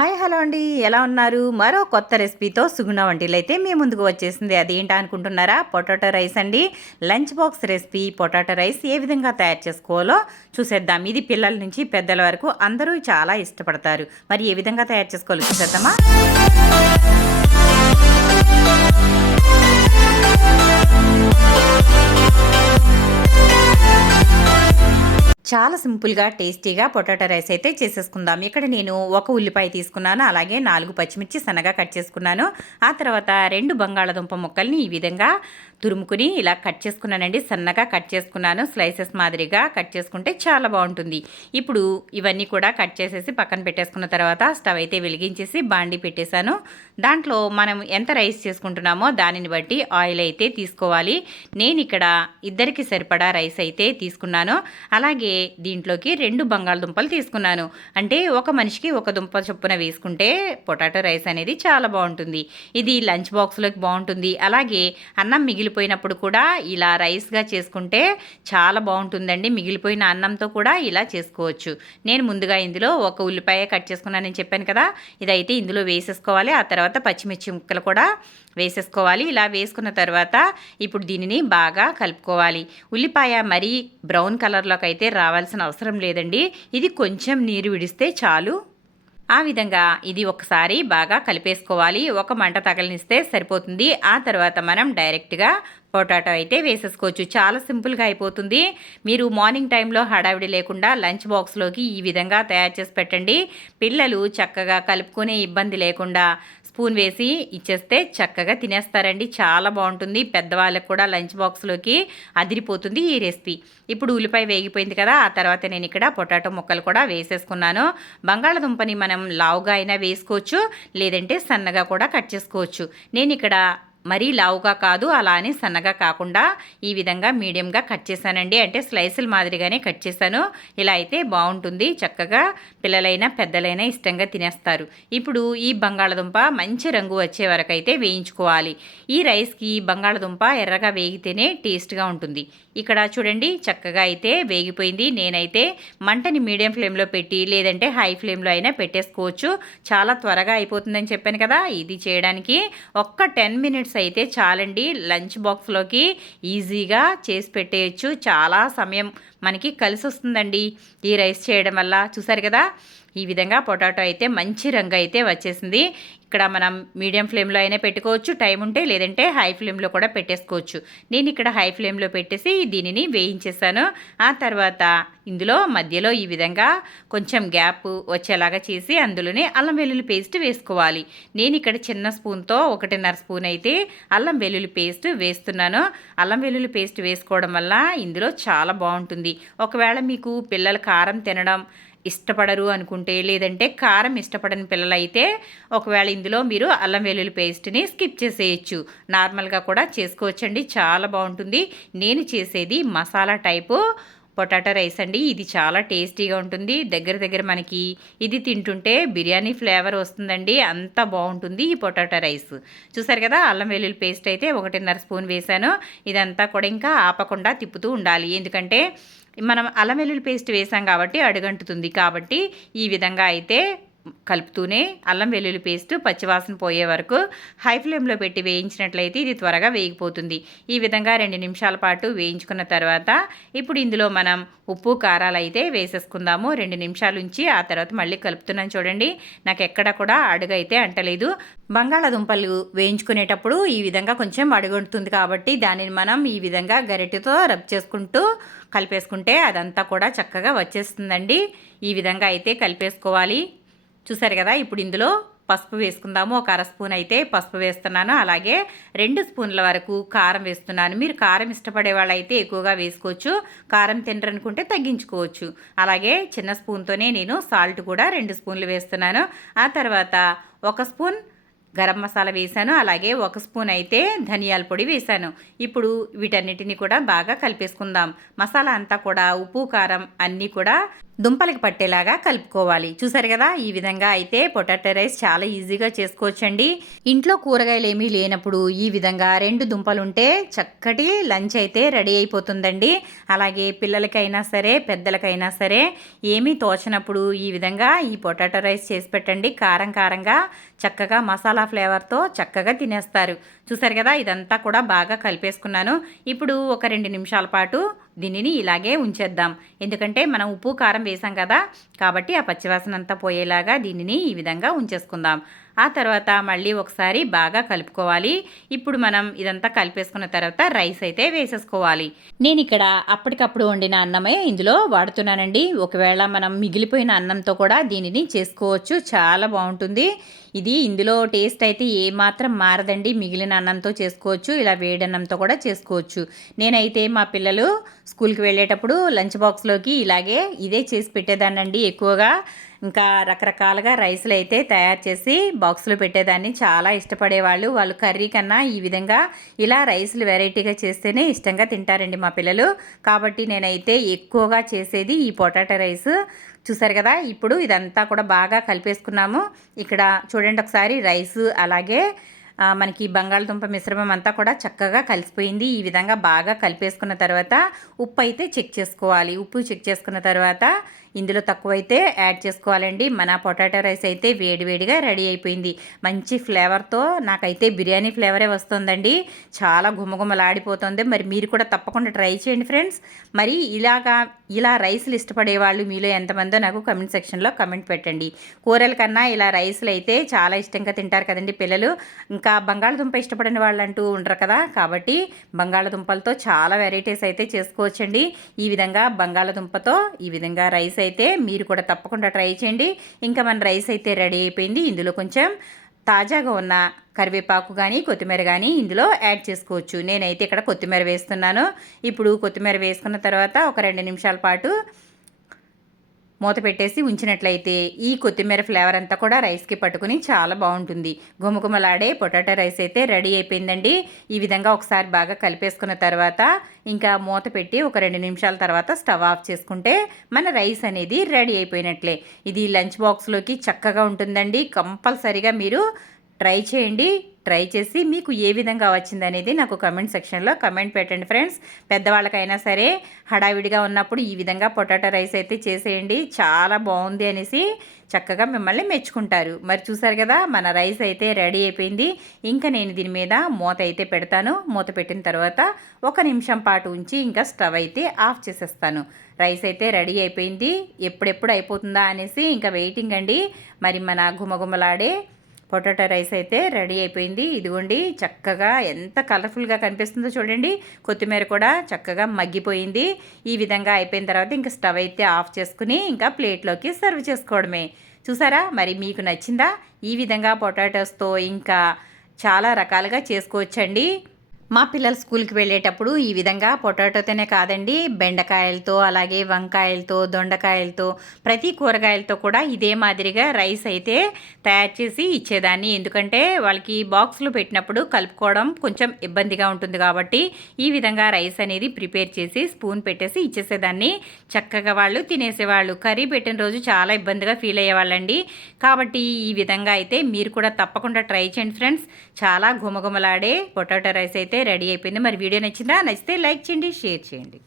Hi hello అండి, ఎలా ఉన్నారు? మరో కొత్త రెసిపీతో సుగుణ వంటిలైతే మీ ముందుకు వచ్చేసింది. అదేంటా అనుకుంటున్నారా? పొటాటో రైస్ అండి. Lunch box recipe potato rice ఏ విధంగా తయారు చేసుకోవాలో చూసేద్దాం. ఇది పిల్లల నుంచి పెద్దల వరకు అందరూ చాలా ఇష్టపడతారు. మరి ఏ విధంగా తయారు చేసుకోవాలో చూసేద్దామా? చాలా సింపుల్గా టేస్టీగా పొటాటో రైస్ అయితే చేసేసుకుందాం. ఇక్కడ నేను ఒక ఉల్లిపాయ తీసుకున్నాను, అలాగే 4 పచ్చిమిర్చి సన్నగా కట్ చేసుకున్నాను. ఆ తర్వాత 2 బంగాళదుంప ముక్కల్ని ఈ విధంగా తురుముకుని ఇలా కట్ చేసుకున్నానండి. సన్నగా కట్ చేసుకున్నాను. స్లైసెస్ మాదిరిగా కట్ చేసుకుంటే చాలా బాగుంటుంది. ఇప్పుడు ఇవన్నీ కూడా కట్ చేసేసి పక్కన పెట్టేసుకున్న తర్వాత స్టవ్ అయితే వెలిగించేసి బాండి పెట్టేశాను. దాంట్లో మనం ఎంత రైస్ చేసుకుంటున్నామో దానిని బట్టి ఆయిల్ అయితే తీసుకోవాలి. నేను ఇక్కడ ఇద్దరికి సరిపడా రైస్ అయితే తీసుకున్నాను. అలాగే దీంట్లోకి 2 బంగాళదుంపలు తీసుకున్నాను. అంటే ఒక మనిషికి ఒక దుంప చొప్పున వేసుకుంటే పొటాటో రైస్ అనేది చాలా బాగుంటుంది. ఇది లంచ్ బాక్స్లోకి బాగుంటుంది. అలాగే అన్నం మిగిలిపోయినప్పుడు కూడా ఇలా రైస్గా చేసుకుంటే చాలా బాగుంటుందండి. మిగిలిపోయిన అన్నంతో కూడా ఇలా చేసుకోవచ్చు. నేను ముందుగా ఇందులో ఒక ఉల్లిపాయ కట్ చేసుకున్నానని చెప్పాను కదా, ఇదైతే ఇందులో వేసేసుకోవాలి. ఆ తర్వాత పచ్చిమిర్చి ముక్కలు కూడా వేసేసుకోవాలి. ఇలా వేసుకున్న తర్వాత ఇప్పుడు దీనిని బాగా కలుపుకోవాలి. ఉల్లిపాయ మరీ బ్రౌన్ కలర్లోకి అయితే రావాల్సిన అవసరం లేదండి. ఇది కొంచెం నీరు విడిస్తే చాలు. ఆ విధంగా ఇది ఒకసారి బాగా కలిపేసుకోవాలి. ఒక మంట తగలనిస్తే సరిపోతుంది. ఆ తర్వాత మనం డైరెక్ట్గా పొటాటో అయితే వేసేసుకోవచ్చు. చాలా సింపుల్గా అయిపోతుంది. మీరు మార్నింగ్ టైంలో హడావిడి లేకుండా లంచ్ బాక్స్లోకి ఈ విధంగా తయారు చేసి పెట్టండి. పిల్లలు చక్కగా కలుపుకునే ఇబ్బంది లేకుండా స్పూన్ వేసి ఇచ్చేస్తే చక్కగా తినేస్తారండి. చాలా బాగుంటుంది. పెద్దవాళ్ళకు కూడా లంచ్ బాక్స్లోకి అదిరిపోతుంది ఈ రెసిపీ. ఇప్పుడు ఉల్లిపాయ వేగిపోయింది కదా, ఆ తర్వాత నేను ఇక్కడ పొటాటో ముక్కలు కూడా వేసేసుకున్నాను. బంగాళదుంపని మనం లావుగా అయినా వేసుకోవచ్చు, లేదంటే సన్నగా కూడా కట్ చేసుకోవచ్చు. నేను ఇక్కడ మరీ లావుగా కాదు, అలా అని సన్నగా కాకుండా ఈ విధంగా మీడియంగా కట్ చేశానండి. అంటే స్లైసుల మాదిరిగానే కట్ చేశాను. ఇలా అయితే బాగుంటుంది. చక్కగా పిల్లలైనా పెద్దలైనా ఇష్టంగా తినేస్తారు. ఇప్పుడు ఈ బంగాళదుంప మంచి రంగు వచ్చే వరకు అయితే వేయించుకోవాలి. ఈ రైస్కి బంగాళదుంప ఎర్రగా వేగితేనే టేస్ట్గా ఉంటుంది. ఇక్కడ చూడండి చక్కగా అయితే వేగిపోయింది. నేనైతే మంటని మీడియం ఫ్లేమ్లో పెట్టి లేదంటే హై ఫ్లేమ్లో అయినా పెట్టేసుకోవచ్చు. చాలా త్వరగా అయిపోతుందని చెప్పాను కదా, ఇది చేయడానికి ఒక్క 10 మినిట్స్ అయితే చాలండి. లంచ్ బాక్స్లోకి ఈజీగా చేసి పెట్టేయచ్చు. చాలా సమయం మనకి కలిసి వస్తుందండి ఈ రైస్ చేయడం వల్ల. చూసారు కదా, ఈ విధంగా పొటాటో అయితే మంచి రంగు అయితే వచ్చేసింది. ఇక్కడ మనం మీడియం ఫ్లేమ్లో అయినా పెట్టుకోవచ్చు టైం ఉంటే, లేదంటే హై ఫ్లేమ్లో కూడా పెట్టేసుకోవచ్చు. నేను ఇక్కడ హై ఫ్లేమ్లో పెట్టేసి దీనిని వేయించేసాను. ఆ తర్వాత ఇందులో మధ్యలో ఈ విధంగా కొంచెం గ్యాప్ వచ్చేలాగా చేసి అందులోనే అల్లం వెల్లుల్లి పేస్ట్ వేసుకోవాలి. నేను ఇక్కడ చిన్న స్పూన్తో 1.5 స్పూన్ అయితే అల్లం వెల్లుల్లి పేస్ట్ వేస్తున్నాను. అల్లం వెల్లుల్లి పేస్ట్ వేసుకోవడం వల్ల ఇందులో చాలా బాగుంటుంది. ఒకవేళ మీకు పిల్లలు కారం తినడం ఇష్టపడరు అనుకుంటే, లేదంటే కారం ఇష్టపడని పిల్లలైతే ఒకవేళ ఇందులో మీరు అల్లం వెల్లుల్లి పేస్ట్ని స్కిప్ చేసేయచ్చు. నార్మల్గా కూడా చేసుకోవచ్చండి, చాలా బాగుంటుంది. నేను చేసేది మసాలా టైపు పొటాటో రైస్ అండి. ఇది చాలా టేస్టీగా ఉంటుంది. దగ్గర దగ్గర మనకి ఇది తింటుంటే బిర్యానీ ఫ్లేవర్ వస్తుందండి. అంత బాగుంటుంది ఈ పొటాటో రైస్. చూసారు కదా, అల్లం వెల్లుల్లి పేస్ట్ అయితే 1.5 స్పూన్ వేసాను. ఇదంతా కూడా ఇంకా ఆపకుండా తిప్పుతూ ఉండాలి. ఎందుకంటే మనం అల్లం వెల్లుల్లి పేస్ట్ వేసాం కాబట్టి అడుగంటుతుంది. కాబట్టి ఈ విధంగా అయితే కలుపుతూనే అల్లం వెల్లుల్లి పేస్ట్ పచ్చివాసన పోయే వరకు హై ఫ్లేమ్లో పెట్టి వేయించినట్లయితే ఇది త్వరగా వేగిపోతుంది. ఈ విధంగా 2 నిమిషాల పాటు వేయించుకున్న తర్వాత ఇప్పుడు ఇందులో మనం ఉప్పు కారాలు అయితే వేసేసుకుందాము. 2 నిమిషాల నుంచి ఆ తర్వాత మళ్ళీ కలుపుతున్నాను. చూడండి, నాకు ఎక్కడ కూడా అడుగు అయితే అంటలేదు. బంగాళాదుంపలు వేయించుకునేటప్పుడు ఈ విధంగా కొంచెం అడుగుంటుంది కాబట్టి దానిని మనం ఈ విధంగా గరిటెతో రబ్ చేసుకుంటూ కలిపేసుకుంటే అదంతా కూడా చక్కగా వచ్చేస్తుందండి. ఈ విధంగా అయితే కలిపేసుకోవాలి. చూసారు కదా, ఇప్పుడు ఇందులో పసుపు వేసుకుందాము. 1/2 స్పూన్ అయితే పసుపు వేస్తున్నాను. అలాగే 2 స్పూన్ల వరకు కారం వేస్తున్నాను. మీరు కారం ఇష్టపడే వాళ్ళైతే ఎక్కువగా వేసుకోవచ్చు, కారం తినరనుకుంటే తగ్గించుకోవచ్చు. అలాగే చిన్న స్పూన్తోనే నేను సాల్ట్ కూడా 2 స్పూన్లు వేస్తున్నాను. ఆ తర్వాత 1 స్పూన్ గరం మసాలా వేసాను. అలాగే 1 స్పూన్ అయితే ధనియాల పొడి వేసాను. ఇప్పుడు వీటన్నిటిని కూడా బాగా కలిపేసుకుందాం. మసాలా అంతా కూడా ఉప్పు కారం అన్నీ కూడా దుంపలకి పట్టేలాగా కలుపుకోవాలి. చూసారు కదా, ఈ విధంగా అయితే పొటాటో రైస్ చాలా ఈజీగా చేసుకోవచ్చండి. ఇంట్లో కూరగాయలు ఏమీ లేనప్పుడు ఈ విధంగా 2 దుంపలుంటే చక్కటి లంచ్ అయితే రెడీ అయిపోతుందండి. అలాగే పిల్లలకైనా సరే పెద్దలకైనా సరే ఏమీ తోచనప్పుడు ఈ విధంగా ఈ పొటాటో రైస్ చేసి పెట్టండి. కారం కారంగా చక్కగా మసాలా ఫ్లేవర్తో చక్కగా తినేస్తారు. చూసారు కదా, ఇదంతా కూడా బాగా కలిపేసుకున్నాను. ఇప్పుడు ఒక 2 నిమిషాల పాటు దీనిని ఇలాగే ఉంచేద్దాం. ఎందుకంటే మనం ఉప్పు కారం వేసాం కదా, కాబట్టి ఆ పచ్చివాసన అంతా పోయేలాగా దీనిని ఈ విధంగా ఉంచేసుకుందాం. ఆ తర్వాత మళ్ళీ ఒకసారి బాగా కలుపుకోవాలి. ఇప్పుడు మనం ఇదంతా కలిపేసుకున్న తర్వాత రైస్ అయితే వేసేసుకోవాలి. నేను ఇక్కడ అప్పటికప్పుడు వండిన అన్నమే ఇందులో వాడుతున్నానండి. ఒకవేళ మనం మిగిలిపోయిన అన్నంతో కూడా దీనిని చేసుకోవచ్చు, చాలా బాగుంటుంది. ఇది ఇందులో టేస్ట్ అయితే ఏమాత్రం మారదండి. మిగిలిన అన్నంతో చేసుకోవచ్చు, ఇలా వేడన్నంతో కూడా చేసుకోవచ్చు. నేనైతే మా పిల్లలు స్కూల్కి వెళ్ళేటప్పుడు లంచ్ బాక్స్లోకి ఇలాగే ఇదే చేసి పెట్టేదాన్నండి ఎక్కువగా. ఇంకా రకరకాలుగా రైస్లు అయితే తయారు చేసి బాక్స్లో పెట్టేదాన్ని. చాలా ఇష్టపడేవాళ్ళు. వాళ్ళు కర్రీ కన్నా ఈ విధంగా ఇలా రైస్లు వెరైటీగా చేస్తేనే ఇష్టంగా తింటారండి మా పిల్లలు. కాబట్టి నేనైతే ఎక్కువగా చేసేది ఈ పొటాటో రైస్. చూసారు కదా, ఇప్పుడు ఇదంతా కూడా బాగా కలిపేసుకున్నాము. ఇక్కడ చూడండి ఒకసారి రైస్ అలాగే మనకి బంగాళదుంప మిశ్రమం అంతా కూడా చక్కగా కలిసిపోయింది. ఈ విధంగా బాగా కలిపేసుకున్న తర్వాత ఉప్పు అయితే చెక్ చేసుకోవాలి. ఉప్పు చెక్ చేసుకున్న తర్వాత ఇందులో తక్కువైతే యాడ్ చేసుకోవాలండి. మన పొటాటో రైస్ అయితే వేడివేడిగా రెడీ అయిపోయింది. మంచి ఫ్లేవర్తో నాకైతే బిర్యానీ ఫ్లేవరే వస్తుందండి. చాలా గుమగుమలాడిపోతుంది. మరి మీరు కూడా తప్పకుండా ట్రై చేయండి ఫ్రెండ్స్. మరి ఇలా రైస్లు ఇష్టపడే వాళ్ళు మీలో ఎంతమందో నాకు కమెంట్ సెక్షన్లో కమెంట్ పెట్టండి. కూరల కన్నా ఇలా రైస్లు అయితే చాలా ఇష్టంగా తింటారు కదండి పిల్లలు. ఇంకా బంగాళదుంప ఇష్టపడిన వాళ్ళు అంటూ ఉండరు కదా, కాబట్టి బంగాళదుంపలతో చాలా వెరైటీస్ అయితే చేసుకోవచ్చండి. ఈ విధంగా బంగాళదుంపతో ఈ విధంగా రైస్ అయితే మీరు కూడా తప్పకుండా ట్రై చేయండి. ఇంకా మన రైస్ అయితే రెడీ అయిపోయింది. ఇందులో కొంచెం తాజాగా ఉన్న కరివేపాకు కానీ కొత్తిమీర కానీ ఇందులో యాడ్ చేసుకోవచ్చు. నేనైతే ఇక్కడ కొత్తిమీర వేస్తున్నాను. ఇప్పుడు కొత్తిమీర వేసుకున్న తర్వాత ఒక 2 నిమిషాల పాటు మూత పెట్టేసి ఉంచినట్లయితే ఈ కొత్తిమీర ఫ్లేవర్ అంతా కూడా రైస్కి పట్టుకుని చాలా బాగుంటుంది. గుమగుమలాడే పొటాటో రైస్ అయితే రెడీ అయిపోయిందండి. ఈ విధంగా ఒకసారి బాగా కలిపేసుకున్న తర్వాత ఇంకా మూత పెట్టి ఒక 2 నిమిషాల తర్వాత స్టవ్ ఆఫ్ చేసుకుంటే మన రైస్ అనేది రెడీ అయిపోయినట్లే. ఇది లంచ్ బాక్స్లోకి చక్కగా ఉంటుందండి. కంపల్సరీగా మీరు ట్రై చేయండి. ట్రై చేసి మీకు ఏ విధంగా వచ్చిందనేది నాకు కమెంట్ సెక్షన్లో కమెంట్ పెట్టండి ఫ్రెండ్స్. పెద్దవాళ్ళకైనా సరే హడావిడిగా ఉన్నప్పుడు ఈ విధంగా పొటాటో రైస్ అయితే చేసేయండి. చాలా బాగుంది అనేసి చక్కగా మిమ్మల్ని మెచ్చుకుంటారు. మరి చూసారు కదా, మన రైస్ అయితే రెడీ అయిపోయింది. ఇంకా నేను దీని మీద మూత అయితే పెడతాను. మూత పెట్టిన తర్వాత 1 నిమిషం పాటు ఉంచి ఇంకా స్టవ్ అయితే ఆఫ్ చేసేస్తాను. రైస్ అయితే రెడీ అయిపోయింది. ఎప్పుడెప్పుడు అయిపోతుందా అనేసి ఇంకా వెయిటింగ్ అండి. మరి మన గుమగుమలాడే పొటాటో రైస్ అయితే రెడీ అయిపోయింది. ఇదిగోండి, చక్కగా ఎంత కలర్ఫుల్గా కనిపిస్తుందో చూడండి. కొత్తిమీర కూడా చక్కగా మగ్గిపోయింది. ఈ విధంగా అయిపోయిన తర్వాత ఇంకా స్టవ్ అయితే ఆఫ్ చేసుకుని ఇంకా ప్లేట్లోకి సర్వ్ చేసుకోవడమే. చూసారా, మరి మీకు నచ్చిందా? ఈ విధంగా పొటాటోస్తో ఇంకా చాలా రకాలుగా చేసుకోవచ్చండి. మా పిల్లలు స్కూల్కి వెళ్ళేటప్పుడు ఈ విధంగా పొటాటోతోనే కాదండి, బెండకాయలతో అలాగే వంకాయలతో దొండకాయలతో ప్రతి కూరగాయలతో కూడా ఇదే మాదిరిగా రైస్ అయితే తయారు చేసి ఇచ్చేదాన్ని. ఎందుకంటే వాళ్ళకి బాక్స్లో పెట్టినప్పుడు కలుపుకోవడం కొంచెం ఇబ్బందిగా ఉంటుంది కాబట్టి ఈ విధంగా రైస్ అనేది ప్రిపేర్ చేసి స్పూన్ పెట్టేసి ఇచ్చేసేదాన్ని. చక్కగా వాళ్ళు తినేసేవాళ్ళు. కర్రీ పెట్టిన రోజు చాలా ఇబ్బందిగా ఫీల్ అయ్యేవాళ్ళండి. కాబట్టి ఈ విధంగా అయితే మీరు కూడా తప్పకుండా ట్రై చేయండి ఫ్రెండ్స్. చాలా గుమగుమలాడే పొటాటో రైస్ అయితే రెడీ అయిపోయింది. మరి వీడియో నచ్చిందా? నచ్చితే లైక్ చేయండి, షేర్ చేయండి.